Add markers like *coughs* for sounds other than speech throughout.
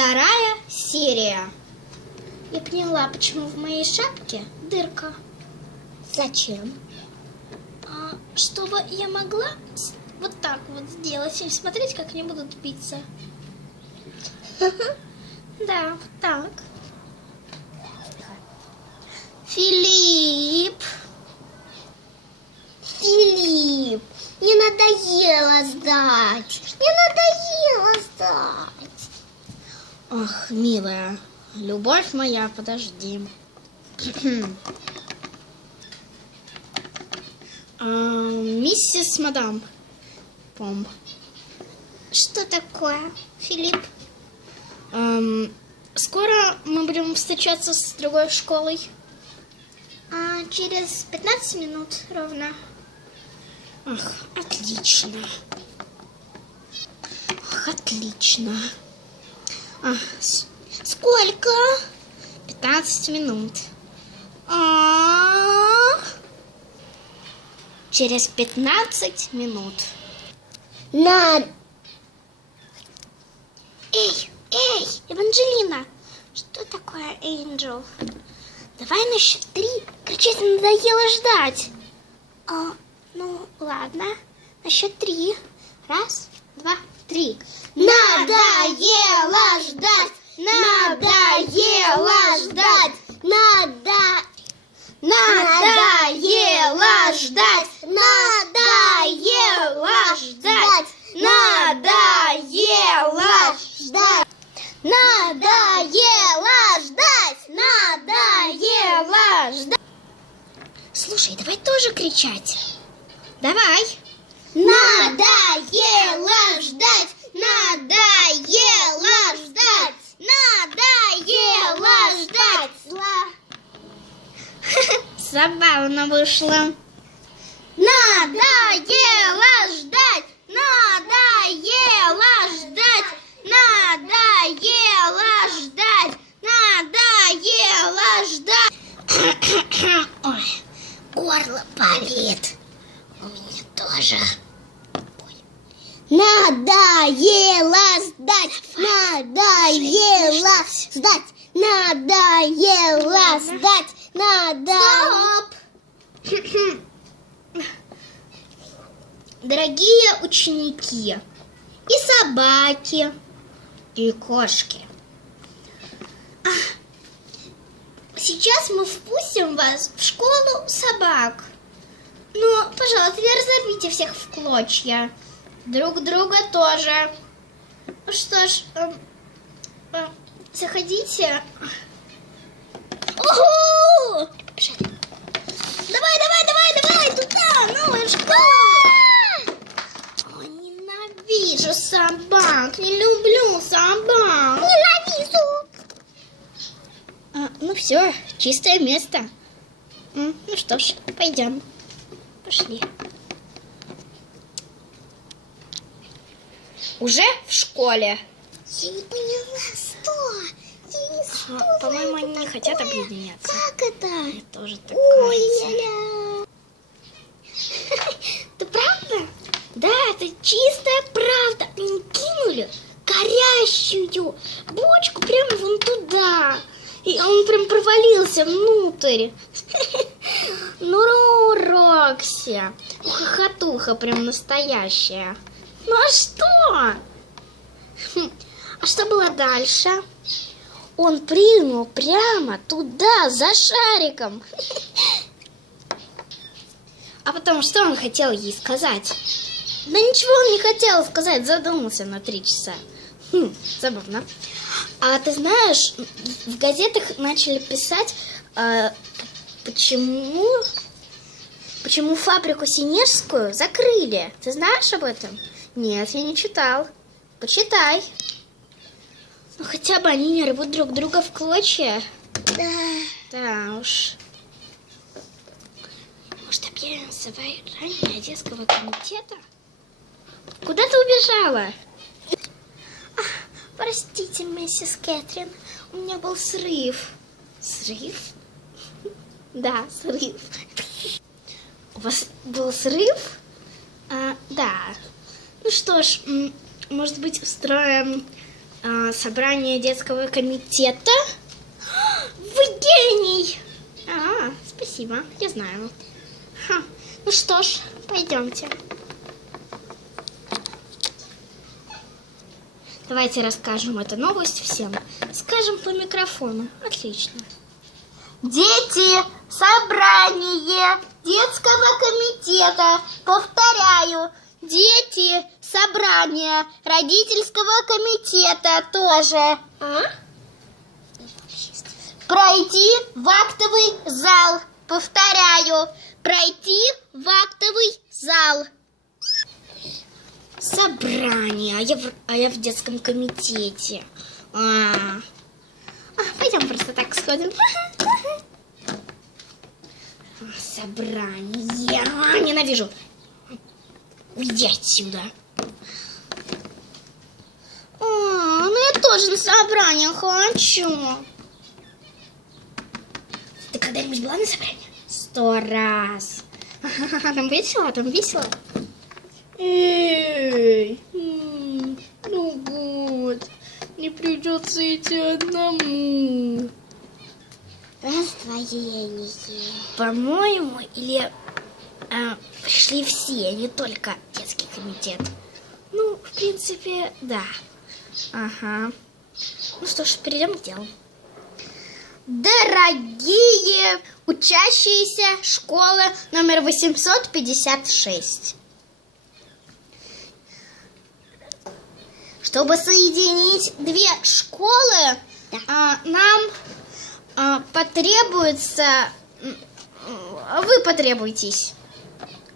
Вторая серия. Я поняла, почему в моей шапке дырка. Зачем? А, чтобы я могла вот так вот сделать и смотреть, как они будут биться. *laughs* Да, вот так. Филипп. Филипп, не надоело сдать. Не надоело сдать. Ах, милая, любовь моя, подожди. *clears throat* А, миссис мадам Помб. Что такое, Филипп? Эм, скоро мы будем встречаться с другой школой. А через 15 минут ровно. Ах, отлично. Ах, отлично. А, Сколько? 15 минут. А, Через 15 минут. На... Эй, эй, Эванжелина, что такое Энджел? Давай на счет три кричать надоело ждать. А, ну, ладно, на счет три. Раз, два, три. Надоело ждать! Надоело ждать! Надо... Надоело ждать! Надоело ждать! Надоело ждать! Надоело ждать! Надоело ждать! Слушай, давай тоже кричать. Давай. Надоело ждать! Надоело ждать! Надоело ждать! Забавно вышло. Надоело ждать! Надоело ждать! Надоело ждать! Надоело ждать! *coughs* Ой, горло болит. У меня тоже. Надоело ждать! Надоело ждать! Надоело ждать! Надо... Дорогие ученики и собаки, и кошки. Сейчас мы впустим вас в школу собак. Ну, пожалуйста, не разорвите всех в клочья. Друг друга тоже. Ну Что ж, эм, э, заходите. Ого! Побежали. Давай, давай, давай, давай, туда, новая школа. Ой, ненавижу собак, не люблю собак. Ненавижу! А, ну все, чистое место. Ну что ж, пойдем. Пошли. Уже в школе. Я не поняла, что? По-моему, они не хотят объединяться. Как это? Мне тоже так Ой, кажется. ля-ля. *laughs* Ты правда? Да, это чистая правда. Они кинули горящую бочку прямо вон туда. И он прям провалился внутрь. *laughs* Ну, Рокси. Хохотуха прям настоящая. Ну, а что? Хм, А что было дальше? Он прыгнул прямо туда, за шариком. А потом, что он хотел ей сказать? Да ничего он не хотел сказать, задумался на три часа. Хм, забавно. А ты знаешь, в газетах начали писать, э, почему, почему фабрику Синежскую закрыли. Ты знаешь об этом? Нет, я не читал. Почитай. Ну, хотя бы они не рвут друг друга в клочья. Да. Да уж. Может, объявим собрание Одесского комитета? Куда ты убежала? А, простите, миссис Кэтрин, у меня был срыв. Срыв? *laughs* Да, срыв. У вас был срыв? А, да. Ну что ж, может быть, устроим а, собрание детского комитета. Вы гений! А, спасибо, я знаю. Ха, Ну что ж, пойдемте. Давайте расскажем эту новость всем. Скажем по микрофону. Отлично. Дети, собрание детского комитета. Повторяю, дети, собрание родительского комитета тоже. А? Пройти в актовый зал. Повторяю, пройти в актовый зал. Собрание, а я в, а я в детском комитете. А. А, пойдем просто так сходим. *laughs* Собрание. А, ненавижу. Уйди отсюда. А, ну я тоже на собрание хочу. Ты когда-нибудь была на собрании? Сто раз. *laughs* Там весело, там весело. Эй, ну вот, не придется идти одному. Раздвоение. По-моему, или а, пришли все, не только комитет. Ну, в принципе, да. Ага. Ну что ж, перейдем к делу. Дорогие учащиеся школы номер 856. Чтобы соединить две школы, а, нам а, потребуется... Вы потребуетесь.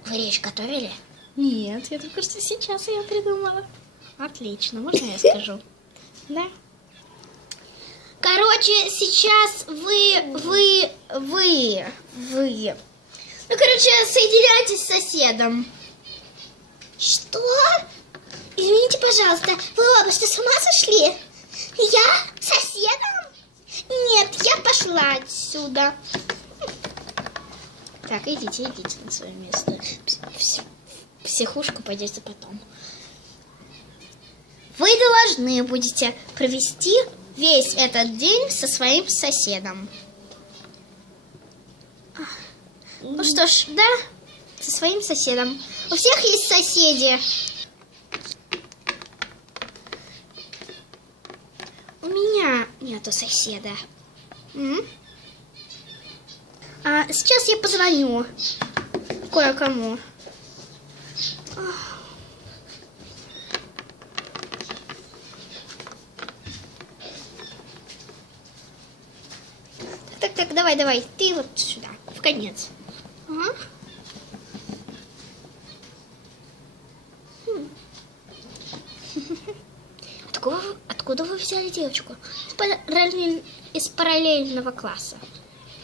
Вы речь готовили? Нет, я только что сейчас ее придумала. Отлично, можно я скажу? Да. Короче, сейчас вы, вы, вы, вы. Ну, короче, соединяйтесь с соседом. Что? Извините, пожалуйста, вы оба что, с ума сошли? Я соседом? Нет, я пошла отсюда. Так, идите, идите на свое место. Пс- пс- В психушку пойдете потом. Вы должны будете провести весь этот день со своим соседом. Ну что ж, да, со своим соседом. У всех есть соседи. У меня нету соседа. М? А, сейчас я позвоню кое-кому. Так, так, давай, давай, ты вот сюда, в конец. Ага. Хм. Откуда, вы- откуда вы взяли девочку? Из, параллель- из параллельного класса.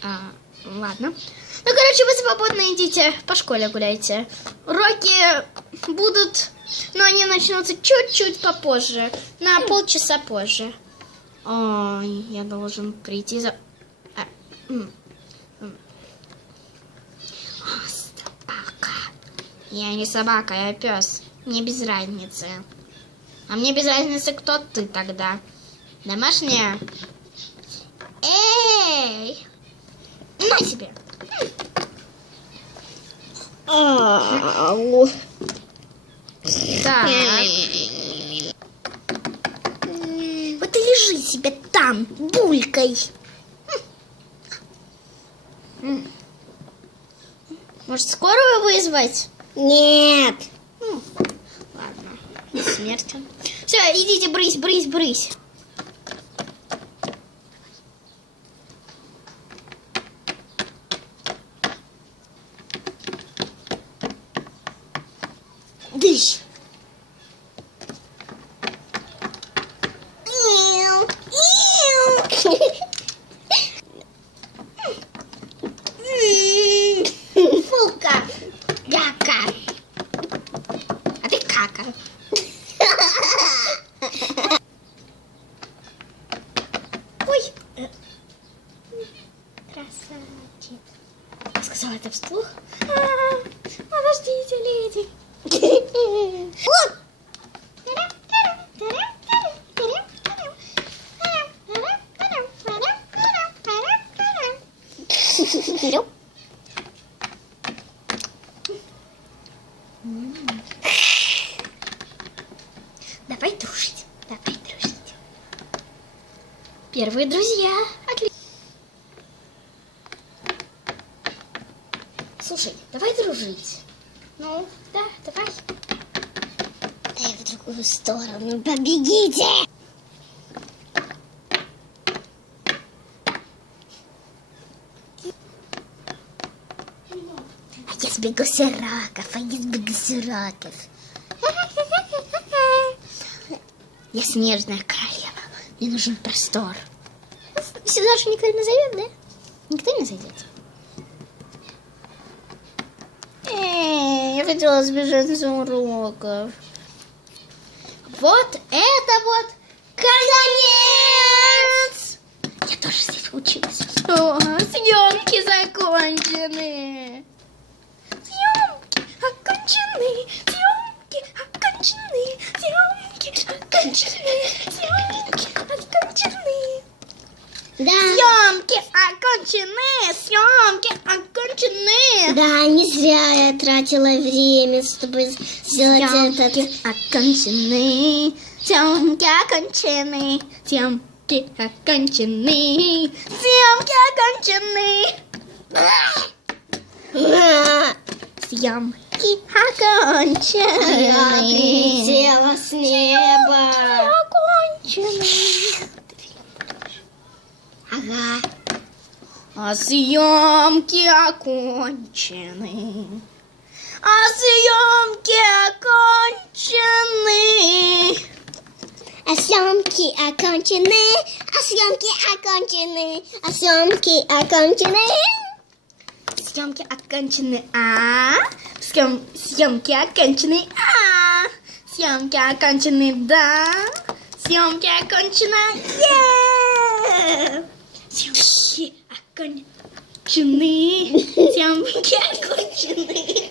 А, ладно. Ну, короче, вы свободно идите по школе гуляйте. Уроки будут, но они начнутся чуть-чуть попозже, на полчаса позже. Ой, я должен прийти за... а, м, м. А, собака. Я не собака, я пес. Мне без разницы. А мне без разницы, кто ты тогда. Домашняя? Эй! На тебе. Ау. Так. Вот и лежи себе там, булькой. Может, скорую вызвать? Нет. Ладно, не смерти. Все, идите, брысь, брысь, брысь. Дыш. Ой! Красавчик. Я сказала это вслух. А -а -а, подождите, леди. Вот! Nope. Mm. Первые друзья. Отлично. Слушай, давай дружить. Ну, да, давай. Эй, в другую сторону побегите! А я сбегу с раков, а я сбегу с раков. *laughs* Я снежная королева. Мне нужен простор. Сюда же никто не зайдет, да? Никто не зайдет. Эй, я хотела сбежать с уроков. Вот это вот Конец! Я тоже здесь училась. О, съемки закончены. Съемки окончены. Съемки окончены. Съемки окончены. Съемки окончены. Да. Съемки окончены. Съемки окончены. Да, не зря я тратила время, чтобы сделать этот. Съемки окончены. Съемки окончены. Съемки окончены. Съемки окончены. Съемки окончены. Я прилетела с неба. Окончены. Ага. А съемки окончены. А съемки окончены. А съемки окончены, а съемки окончены, а съемки окончены. Съемки окончены. А съем, съемки окончены. А съемки окончены. Да. Съемки окончены. Е! Съемки окончены. Съемки окончены.